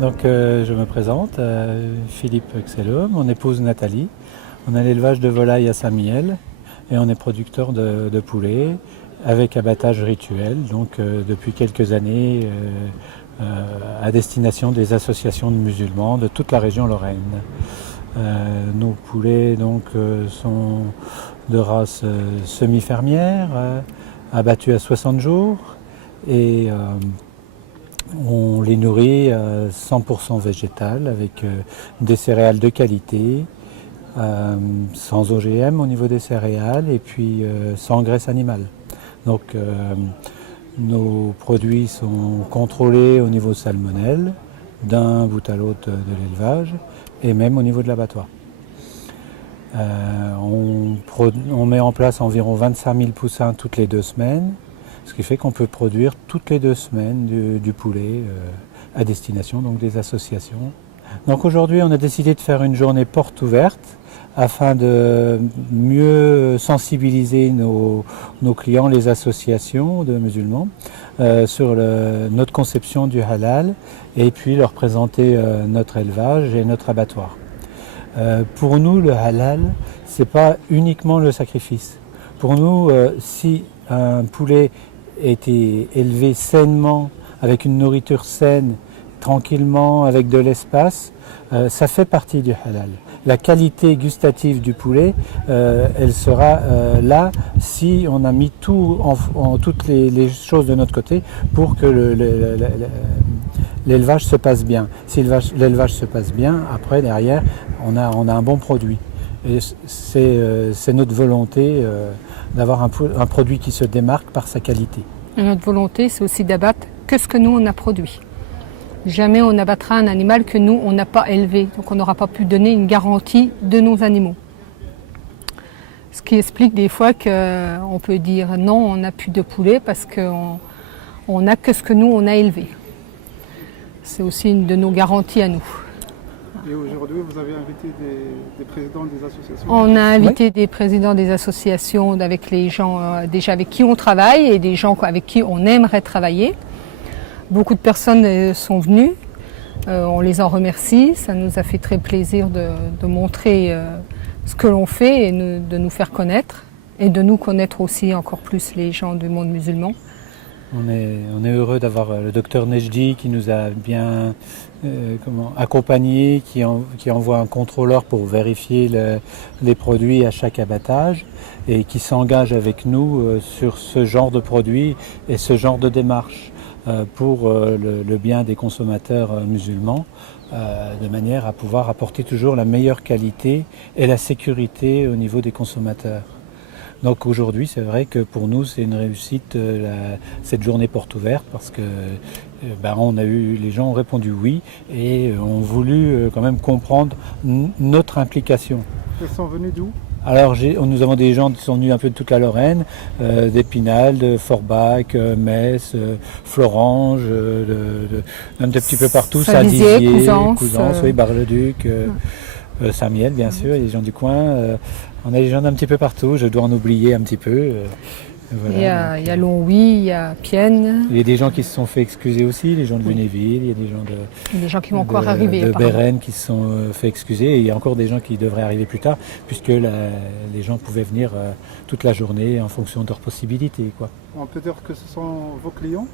Donc je me présente, Philippe Xello, mon épouse Nathalie. On a l'élevage de volailles à Saint-Mihiel et on est producteur de poulets avec abattage rituel, donc depuis quelques années à destination des associations de musulmans de toute la région Lorraine. Nos poulets donc, sont de race semi-fermière, abattus à 60 jours et on les nourrit à 100% végétal avec des céréales de qualité, sans OGM au niveau des céréales et puis sans graisse animale. Donc nos produits sont contrôlés au niveau salmonelle d'un bout à l'autre de l'élevage et même au niveau de l'abattoir. On met en place environ 25 000 poussins toutes les 2 semaines, ce qui fait qu'on peut produire toutes les 2 semaines du poulet à destination donc des associations. Donc aujourd'hui on a décidé de faire une journée porte ouverte afin de mieux sensibiliser nos clients, les associations de musulmans, sur notre conception du halal et puis leur présenter notre élevage et notre abattoir. Pour nous, le halal, c'est pas uniquement le sacrifice. Pour nous, si un poulet était élevé sainement, avec une nourriture saine, tranquillement, avec de l'espace, ça fait partie du halal. La qualité gustative du poulet, elle sera là si on a mis toutes les choses de notre côté pour que l'élevage se passe bien. Si l'élevage se passe bien, après, derrière, on a un bon produit. Et c'est notre volonté d'avoir un produit qui se démarque par sa qualité. Et notre volonté, c'est aussi d'abattre que ce que nous, on a produit. Jamais on abattra un animal que nous, on n'a pas élevé. Donc on n'aura pas pu donner une garantie de nos animaux. Ce qui explique des fois qu'on peut dire non, on n'a plus de poulet parce qu'on n'a que ce que nous, on a élevé. C'est aussi une de nos garanties à nous. Et aujourd'hui, vous avez invité des présidents des associations? On a invité des présidents des associations avec les gens déjà avec qui on travaille et des gens avec qui on aimerait travailler. Beaucoup de personnes sont venues, on les en remercie, ça nous a fait très plaisir de montrer ce que l'on fait et de nous faire connaître et de nous connaître aussi encore plus les gens du monde musulman. On est heureux d'avoir le docteur Nejdi qui nous a bien accompagnés, qui envoie un contrôleur pour vérifier les produits à chaque abattage et qui s'engage avec nous sur ce genre de produits et ce genre de démarche pour le bien des consommateurs musulmans, de manière à pouvoir apporter toujours la meilleure qualité et la sécurité au niveau des consommateurs. Donc aujourd'hui, c'est vrai que pour nous, c'est une réussite cette journée porte ouverte parce que les gens ont répondu oui et ont voulu quand même comprendre notre implication. Ils sont venus d'où? Alors nous avons des gens qui sont venus un peu de toute la Lorraine, d'Épinal, de Forbach, Metz, Florange, un petit peu partout, Saint-Dizier, Couzance, oui, Bar-le-Duc, Saint-Mihiel bien sûr, il y a des gens du coin. On a des gens d'un petit peu partout, je dois en oublier un petit peu. Voilà. Il y a Longwy, il y a Pienne. Il y a des gens qui se sont fait excuser aussi, les gens de Lunéville, il y a des gens qui vont encore arriver. De Bérène qui se sont fait excuser et il y a encore des gens qui devraient arriver plus tard puisque les gens pouvaient venir toute la journée en fonction de leurs possibilités, quoi. On peut dire que ce sont vos clients?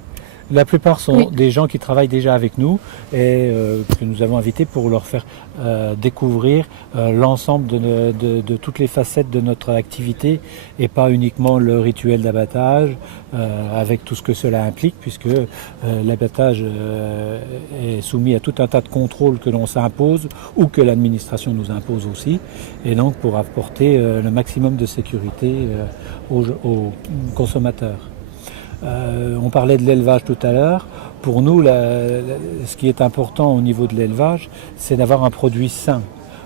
La plupart sont des gens qui travaillent déjà avec nous et que nous avons invités pour leur faire découvrir l'ensemble de toutes les facettes de notre activité et pas uniquement le rituel d'abattage avec tout ce que cela implique puisque l'abattage est soumis à tout un tas de contrôles que l'on s'impose ou que l'administration nous impose aussi et donc pour apporter le maximum de sécurité aux consommateurs. On parlait de l'élevage tout à l'heure. Pour nous, ce qui est important au niveau de l'élevage, c'est d'avoir un produit sain.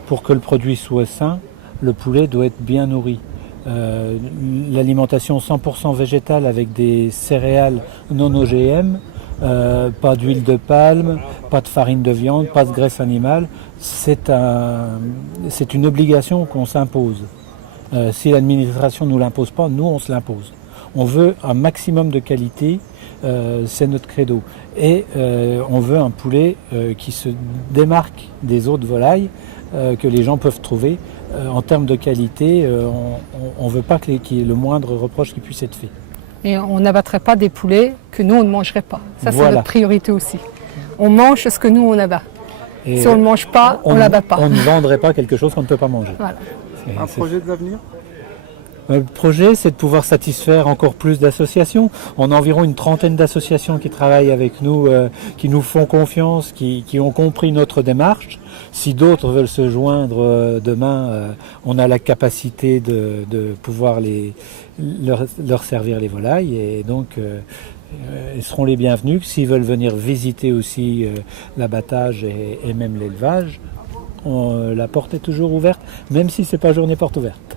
Pour que le produit soit sain, le poulet doit être bien nourri. L'alimentation 100% végétale avec des céréales non OGM, pas d'huile de palme, pas de farine de viande, pas de graisse animale, c'est une obligation qu'on s'impose. Si l'administration ne nous l'impose pas, nous on se l'impose. On veut un maximum de qualité c'est notre credo. Et on veut un poulet qui se démarque des autres volailles que les gens peuvent trouver. En termes de qualité, on ne veut pas qu'il y ait le moindre reproche qui puisse être fait. Et on n'abattrait pas des poulets que nous, on ne mangerait pas. Ça, c'est Voilà. notre priorité aussi. On mange ce que nous, on abat. Et Si on ne mange pas, on ne l'abat pas. On ne vendrait pas quelque chose qu'on ne peut pas manger. Voilà. Un projet de l'avenir? Le projet, c'est de pouvoir satisfaire encore plus d'associations. On a environ une trentaine d'associations qui travaillent avec nous, qui nous font confiance, qui ont compris notre démarche. Si d'autres veulent se joindre demain, on a la capacité de pouvoir leur servir les volailles. Et donc, ils seront les bienvenus. S'ils veulent venir visiter aussi l'abattage et même l'élevage, la porte est toujours ouverte, même si ce n'est pas journée porte ouverte.